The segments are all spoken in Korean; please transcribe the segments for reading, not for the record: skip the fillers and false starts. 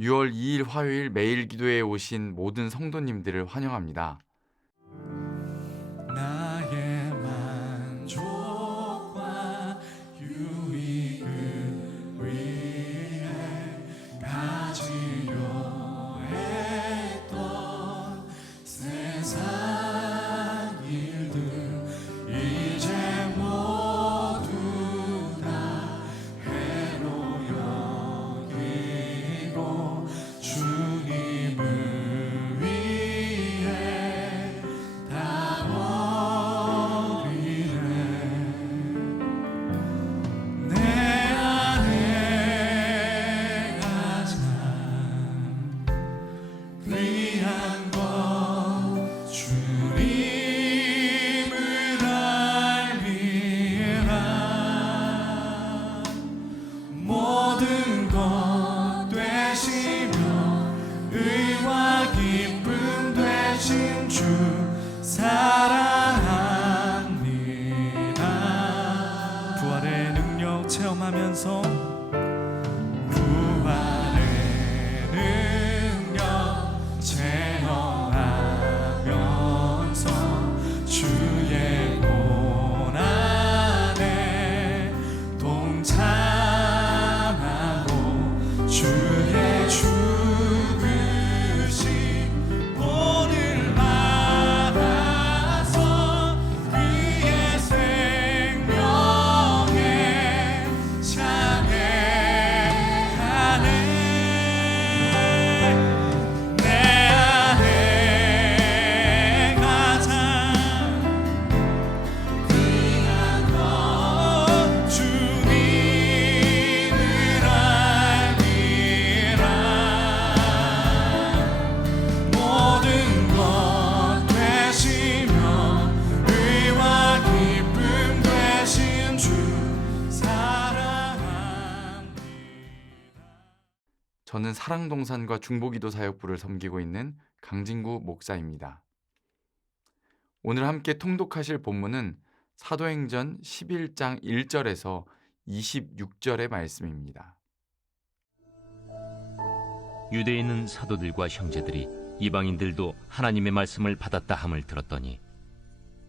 6월 2일 화요일 매일 기도에 오신 모든 성도님들을 환영합니다. 나의 만족과 유익을 위해 가지려 했던 세상 일들 이제 모두 다 해로 여기고 주님을 위해 다 버리네. 내 안에 가장 귀한 것 주님을 알리라. 모든 것 되시며 의와 기쁨 되신 주 사랑합니다. 부활의 능력 체험하면서 부활의 능력 체험하면서 주의 고난에 동참하고 주의 죽으심 본을 받아서 그의 생명에 참여하네. 내 안에 가장 귀한 것 주님을 알리라. 모든 것 되시며 의와 기쁨 되신 주 사랑합니다. 저는 사랑동산과 중보기도 사역부를 섬기고 있는 강진구 목사입니다. 오늘 함께 통독하실 본문은 사도행전 11장 1절에서 26절의 말씀입니다. 유대에 있는 사도들과 형제들이 이방인들도 하나님의 말씀을 받았다 함을 들었더니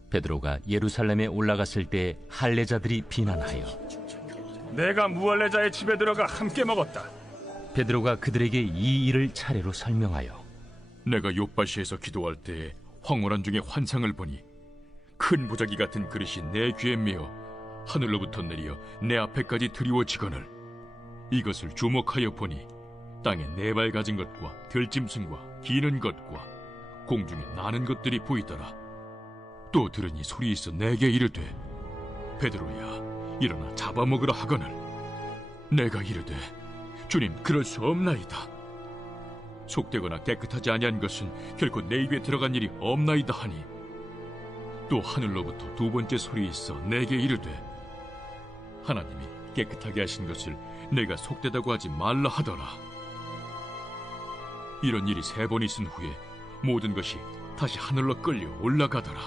베드로가 예루살렘에 올라갔을 때 할례자들이 비난하여 내가 무할례자의 집에 들어가 함께 먹었다. 베드로가 그들에게 이 일을 차례로 설명하여 내가 욥바시에서 기도할 때에 황홀한 중에 환상을 보니 큰 보자기 같은 그릇이 내 귀에 메어 하늘로부터 내려 내 앞에까지 드리워지거늘 이것을 주목하여 보니 땅에 네 발 가진 것과 들짐승과 기는 것과 공중에 나는 것들이 보이더라. 또 들으니 소리 있어 내게 이르되 베드로야 일어나 잡아먹으라 하거늘 내가 이르되 주님 그럴 수 없나이다. 속되거나 깨끗하지 아니한 것은 결코 내 입에 들어간 일이 없나이다 하니 또 하늘로부터 두 번째 소리 있어 내게 이르되 하나님이 깨끗하게 하신 것을 내가 속되다고 하지 말라 하더라. 이런 일이 세 번 있은 후에 모든 것이 다시 하늘로 끌려 올라가더라.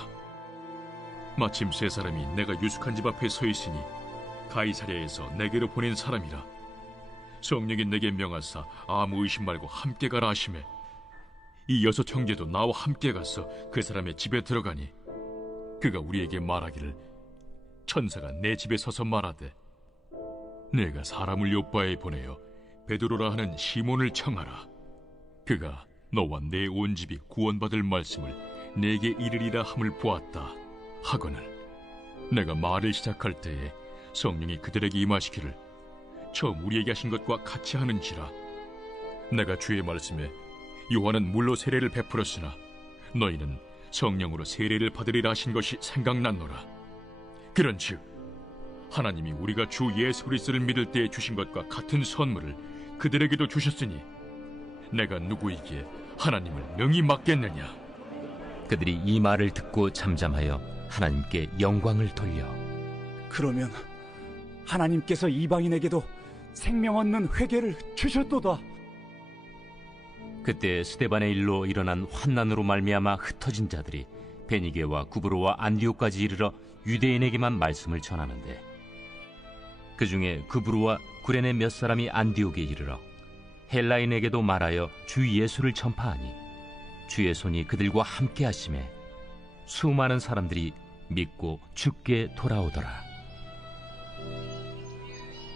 마침 세 사람이 내가 유숙한 집 앞에 서 있으니 가이사랴에서 내게로 보낸 사람이라. 성령이 내게 명하사 아무 의심 말고 함께 가라 하시매 이 여섯 형제도 나와 함께 가서 그 사람의 집에 들어가니 그가 우리에게 말하기를 천사가 내 집에 서서 말하되 내가 사람을 요바에 보내어 베드로라 하는 시몬을 청하라. 그가 너와 내 온 집이 구원받을 말씀을 내게 이르리라 함을 보았다 하거늘 내가 말을 시작할 때에 성령이 그들에게 임하시기를 처음 우리에게 하신 것과 같이 하는지라. 내가 주의 말씀에 요한은 물로 세례를 베풀었으나 너희는 성령으로 세례를 받으리라 하신 것이 생각났노라. 그런즉 하나님이 우리가 주 예수 그리스도를 믿을 때에 주신 것과 같은 선물을 그들에게도 주셨으니 내가 누구이기에 하나님을 명히 맡겠느냐. 그들이 이 말을 듣고 잠잠하여 하나님께 영광을 돌려 그러면 하나님께서 이방인에게도 생명 얻는 회개를 주셨도다. 그때 스데반의 일로 일어난 환난으로 말미암아 흩어진 자들이 베니게와 구브로와 안디옥까지 이르러 유대인에게만 말씀을 전하는데 그 중에 구브로와 구레네 몇 사람이 안디옥에 이르러 헬라인에게도 말하여 주 예수를 전파하니 주의 손이 그들과 함께 하심에 수많은 사람들이 믿고 주께 돌아오더라.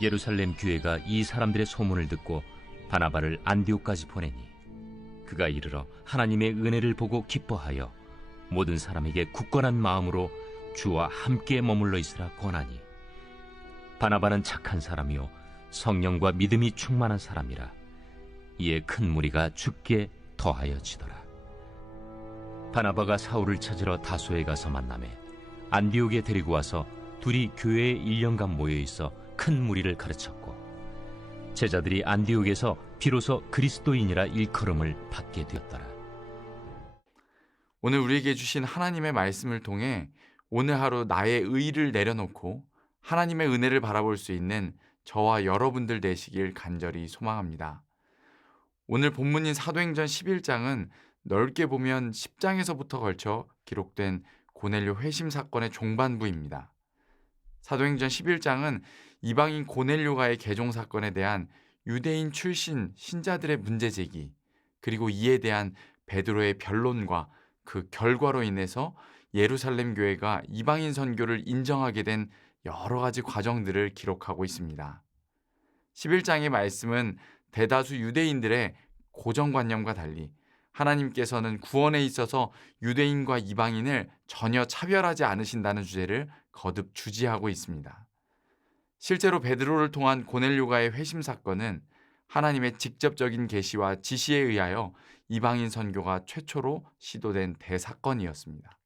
예루살렘 교회가 이 사람들의 소문을 듣고 바나바를 안디옥까지 보내니 그가 이르러 하나님의 은혜를 보고 기뻐하여 모든 사람에게 굳건한 마음으로 주와 함께 머물러 있으라 권하니 바나바는 착한 사람이요 성령과 믿음이 충만한 사람이라. 이에 큰 무리가 주께 더하여지더라. 바나바가 사울을 찾으러 다소에 가서 만나매 안디옥에 데리고 와서 둘이 교회에 1년간 모여있어 큰 무리를 가르쳤고 제자들이 안디옥에서 비로소 그리스도인이라 일컬음을 받게 되었더라. 오늘 우리에게 주신 하나님의 말씀을 통해 오늘 하루 나의 의의를 내려놓고 하나님의 은혜를 바라볼 수 있는 저와 여러분들 되시길 간절히 소망합니다. 오늘 본문인 사도행전 11장은 넓게 보면 10장에서부터 걸쳐 기록된 고넬료 회심 사건의 종반부입니다. 사도행전 11장은 이방인 고넬료가의 개종 사건에 대한 유대인 출신 신자들의 문제 제기, 그리고 이에 대한 베드로의 변론과 그 결과로 인해서 예루살렘 교회가 이방인 선교를 인정하게 된 여러 가지 과정들을 기록하고 있습니다. 11장의 말씀은 대다수 유대인들의 고정관념과 달리 하나님께서는 구원에 있어서 유대인과 이방인을 전혀 차별하지 않으신다는 주제를 거듭 주지하고 있습니다. 실제로 베드로를 통한 고넬료가의 회심 사건은 하나님의 직접적인 계시와 지시에 의하여 이방인 선교가 최초로 시도된 대사건이었습니다.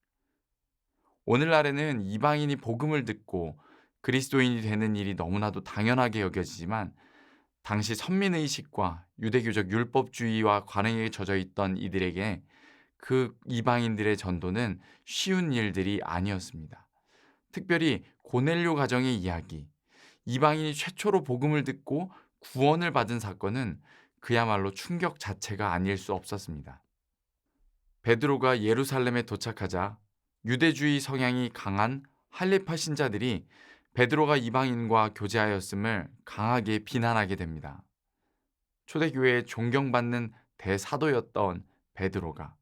오늘날에는 이방인이 복음을 듣고 그리스도인이 되는 일이 너무나도 당연하게 여겨지지만 당시 선민의식과 유대교적 율법주의와 관행에 젖어 있던 이들에게 그 이방인들의 전도는 쉬운 일들이 아니었습니다. 특별히 고넬료 가정의 이야기, 이방인이 최초로 복음을 듣고 구원을 받은 사건은 그야말로 충격 자체가 아닐 수 없었습니다. 베드로가 예루살렘에 도착하자 유대주의 성향이 강한 할레파 신자들이 베드로가 이방인과 교제하였음을 강하게 비난하게 됩니다. 초대교회에 존경받는 대사도였던 베드로가,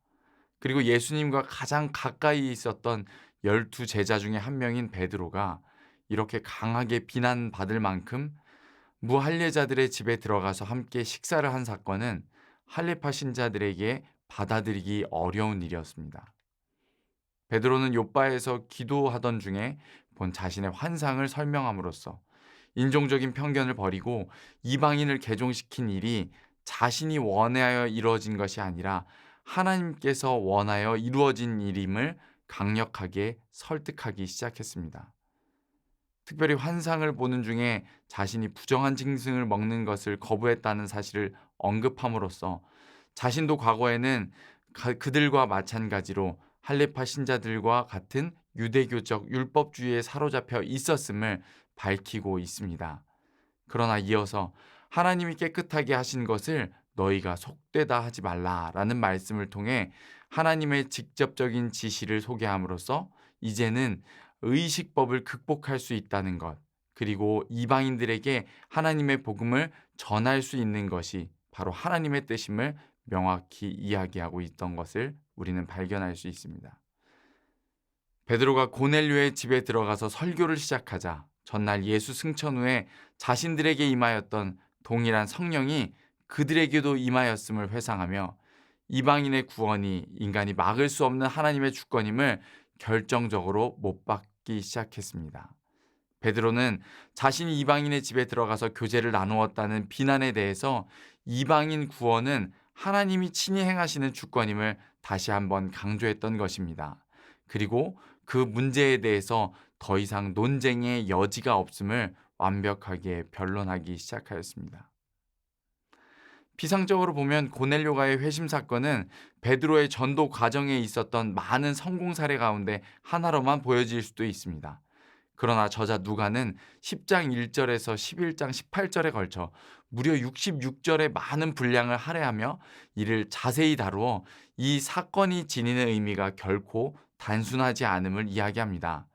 그리고 예수님과 가장 가까이 있었던 12제자 중에 한 명인 베드로가 이렇게 강하게 비난받을 만큼 무할례자들의 집에 들어가서 함께 식사를 한 사건은 할레파 신자들에게 받아들이기 어려운 일이었습니다. 베드로는 욥바에서 기도하던 중에 본 자신의 환상을 설명함으로써 인종적인 편견을 버리고 이방인을 개종시킨 일이 자신이 원하여 이루어진 것이 아니라 하나님께서 원하여 이루어진 일임을 강력하게 설득하기 시작했습니다. 특별히 환상을 보는 중에 자신이 부정한 짐승을 먹는 것을 거부했다는 사실을 언급함으로써 자신도 과거에는 그들과 마찬가지로 할레파 신자들과 같은 유대교적 율법주의에 사로잡혀 있었음을 밝히고 있습니다. 그러나 이어서 하나님이 깨끗하게 하신 것을 너희가 속되다 하지 말라라는 말씀을 통해 하나님의 직접적인 지시를 소개함으로써 이제는 의식법을 극복할 수 있다는 것, 그리고 이방인들에게 하나님의 복음을 전할 수 있는 것이 바로 하나님의 뜻임을 명확히 이야기하고 있던 것을 우리는 발견할 수 있습니다. 베드로가 고넬료의 집에 들어가서 설교를 시작하자 전날 예수 승천 후에 자신들에게 임하였던 동일한 성령이 그들에게도 임하였음을 회상하며 이방인의 구원이 인간이 막을 수 없는 하나님의 주권임을 결정적으로 못 박기 시작했습니다. 베드로는 자신이 이방인의 집에 들어가서 교제를 나누었다는 비난에 대해서 이방인 구원은 하나님이 친히 행하시는 주권임을 다시 한번 강조했던 것입니다. 그리고 그 문제에 대해서 더 이상 논쟁의 여지가 없음을 완벽하게 변론하기 시작하였습니다. 피상적으로 보면 고넬료가의 회심 사건은 베드로의 전도 과정에 있었던 많은 성공 사례 가운데 하나로만 보여질 수도 있습니다. 그러나 저자 누가는 10장 1절에서 11장 18절에 걸쳐 무려 66절의 많은 분량을 할애하며 이를 자세히 다루어 이 사건이 지니는 의미가 결코 단순하지 않음을 이야기합니다.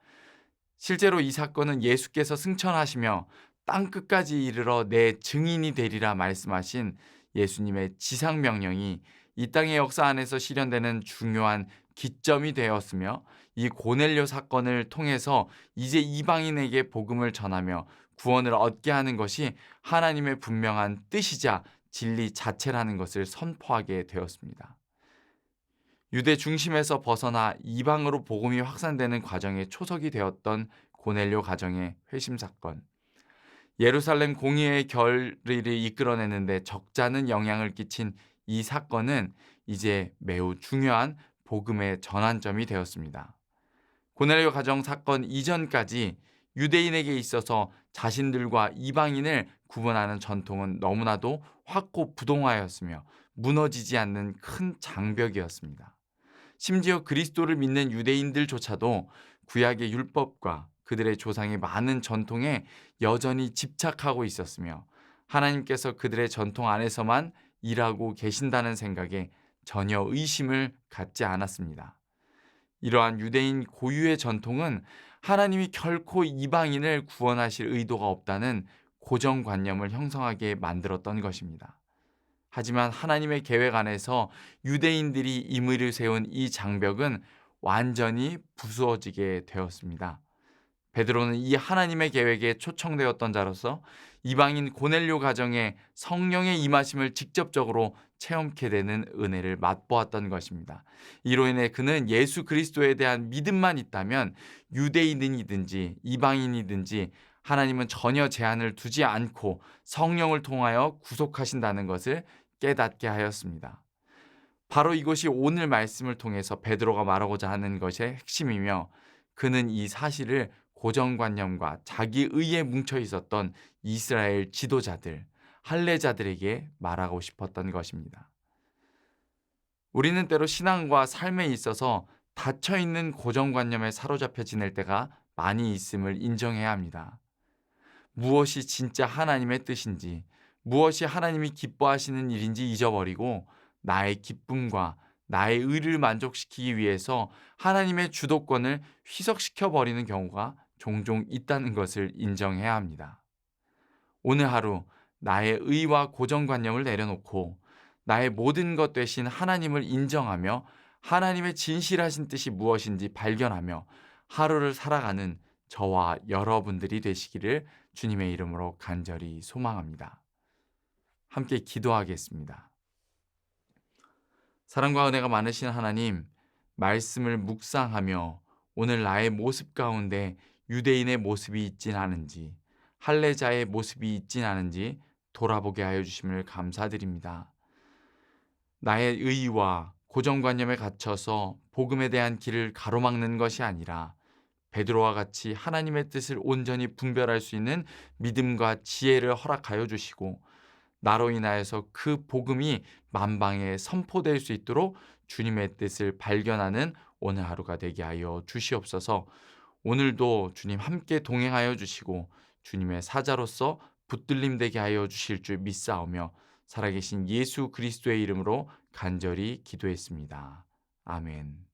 실제로 이 사건은 예수께서 승천하시며 땅끝까지 이르러 내 증인이 되리라 말씀하신 예수님의 지상 명령이 이 땅의 역사 안에서 실현되는 중요한 기점이 되었으며, 이 고넬료 사건을 통해서 이제 이방인에게 복음을 전하며 구원을 얻게 하는 것이 하나님의 분명한 뜻이자 진리 자체라는 것을 선포하게 되었습니다. 유대 중심에서 벗어나 이방으로 복음이 확산되는 과정의 초석이 되었던 고넬료 가정의 회심 사건, 예루살렘 공의회의 결의를 이끌어내는데 적잖은 영향을 끼친 이 사건은 이제 매우 중요한 복음의 전환점이 되었습니다. 고넬료 가정 사건 이전까지 유대인에게 있어서 자신들과 이방인을 구분하는 전통은 너무나도 확고부동하였으며 무너지지 않는 큰 장벽이었습니다. 심지어 그리스도를 믿는 유대인들조차도 구약의 율법과 그들의 조상의 많은 전통에 여전히 집착하고 있었으며, 하나님께서 그들의 전통 안에서만 일하고 계신다는 생각에 전혀 의심을 갖지 않았습니다. 이러한 유대인 고유의 전통은 하나님이 결코 이방인을 구원하실 의도가 없다는 고정관념을 형성하게 만들었던 것입니다. 하지만 하나님의 계획 안에서 유대인들이 임의를 세운 이 장벽은 완전히 부수어지게 되었습니다. 베드로는 이 하나님의 계획에 초청되었던 자로서 이방인 고넬료 가정에 성령의 임하심을 직접적으로 체험케 되는 은혜를 맛보았던 것입니다. 이로 인해 그는 예수 그리스도에 대한 믿음만 있다면 유대인이든지 이방인이든지 하나님은 전혀 제한을 두지 않고 성령을 통하여 구속하신다는 것을 깨닫게 하였습니다. 바로 이것이 오늘 말씀을 통해서 베드로가 말하고자 하는 것의 핵심이며, 그는 이 사실을 고정관념과 자기 의에 뭉쳐 있었던 이스라엘 지도자들, 할례자들에게 말하고 싶었던 것입니다. 우리는 때로 신앙과 삶에 있어서 닫혀있는 고정관념에 사로잡혀 지낼 때가 많이 있음을 인정해야 합니다. 무엇이 진짜 하나님의 뜻인지, 무엇이 하나님이 기뻐하시는 일인지 잊어버리고 나의 기쁨과 나의 의를 만족시키기 위해서 하나님의 주도권을 희석시켜 버리는 경우가 종종 있다는 것을 인정해야 합니다. 오늘 하루 나의 의와 고정관념을 내려놓고 나의 모든 것 되신 하나님을 인정하며 하나님의 진실하신 뜻이 무엇인지 발견하며 하루를 살아가는 저와 여러분들이 되시기를 주님의 이름으로 간절히 소망합니다. 함께 기도하겠습니다. 사랑과 은혜가 많으신 하나님, 말씀을 묵상하며 오늘 나의 모습 가운데 유대인의 모습이 있진 않은지, 할례자의 모습이 있진 않은지 돌아보게 하여 주심을 감사드립니다. 나의 의와 고정관념에 갇혀서 복음에 대한 길을 가로막는 것이 아니라 베드로와 같이 하나님의 뜻을 온전히 분별할 수 있는 믿음과 지혜를 허락하여 주시고, 나로 인하여서 그 복음이 만방에 선포될 수 있도록 주님의 뜻을 발견하는 오늘 하루가 되게 하여 주시옵소서. 오늘도 주님 함께 동행하여 주시고 주님의 사자로서 붙들림 되게 하여 주실 줄 믿사오며 살아계신 예수 그리스도의 이름으로 간절히 기도했습니다. 아멘.